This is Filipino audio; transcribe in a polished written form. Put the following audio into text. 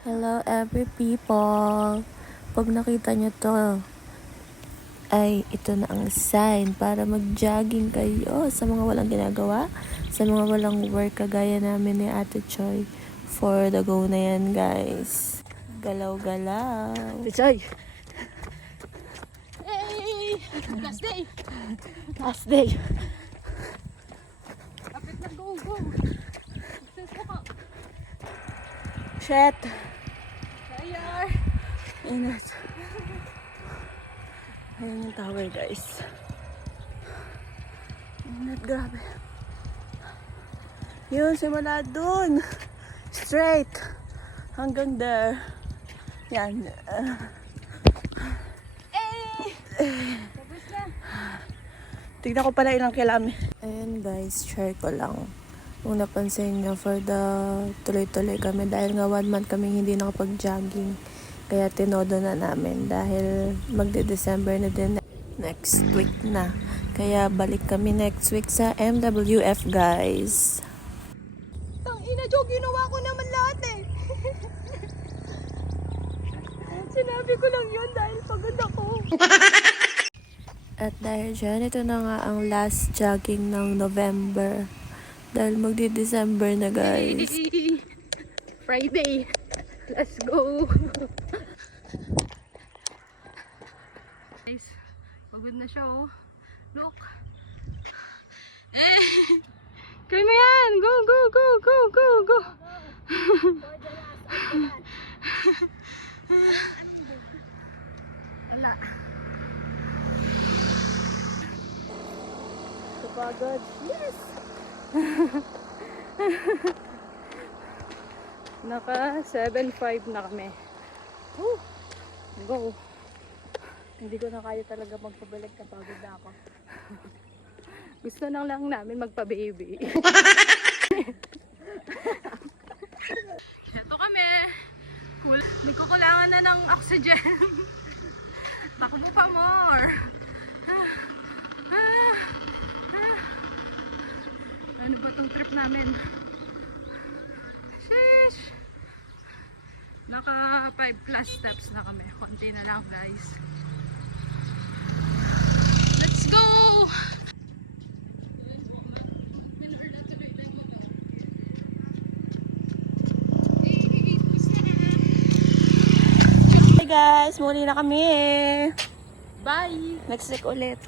Hello every people! Pag nakita nyo to, ay ito na ang sign para mag-jogging kayo sa mga walang ginagawa, sa mga walang work kagaya namin ni Ate Choy. For the go na yan, guys. Galaw-galaw. Ate Choy! Hey! Last day! Last day! Kapit na, go, go! Shit! Fire! Inat. Ayan yung tower, guys. Inat, grabe. Yun, simula dun. Straight. Hanggang there. Yan. Tapos na! Tignan ko pala ilang kilami. Ayan guys, share ko lang. Kung napansin nyo, for the tuloy-tuloy kami dahil nga 1 month kaming hindi nakapag-jogging. Kaya tinodo na namin dahil magde-December na din next week na. Kaya balik kami next week sa MWF, guys. Tangina, Jo, ginawa ko naman lahat eh! Sinabi ko lang yun dahil pagod ako. At dahil dyan, ito na nga ang last jogging ng November. Dahil magdi-December na, guys. Friday! Let's go! Guys, pagod na siya oh. Look! Eh! Kaya mo yan! Go, go, go, go, go, go! Wala. Kapagod. Yes! Naka 7.5 na kami. Woo! Go! Hindi ko na kaya talaga magpabalik, kapagod na ako. Gusto na lang namin magpa-baby. Ito kami. Cool. Hindi ko kailangan na ng oxygen. Takbo pa more. Ano ba tong trip namin? Sheesh! Naka 5 plus steps na kami. Konti na lang, guys. Let's go! Hey guys, muli na kami. Bye! Next week ulit.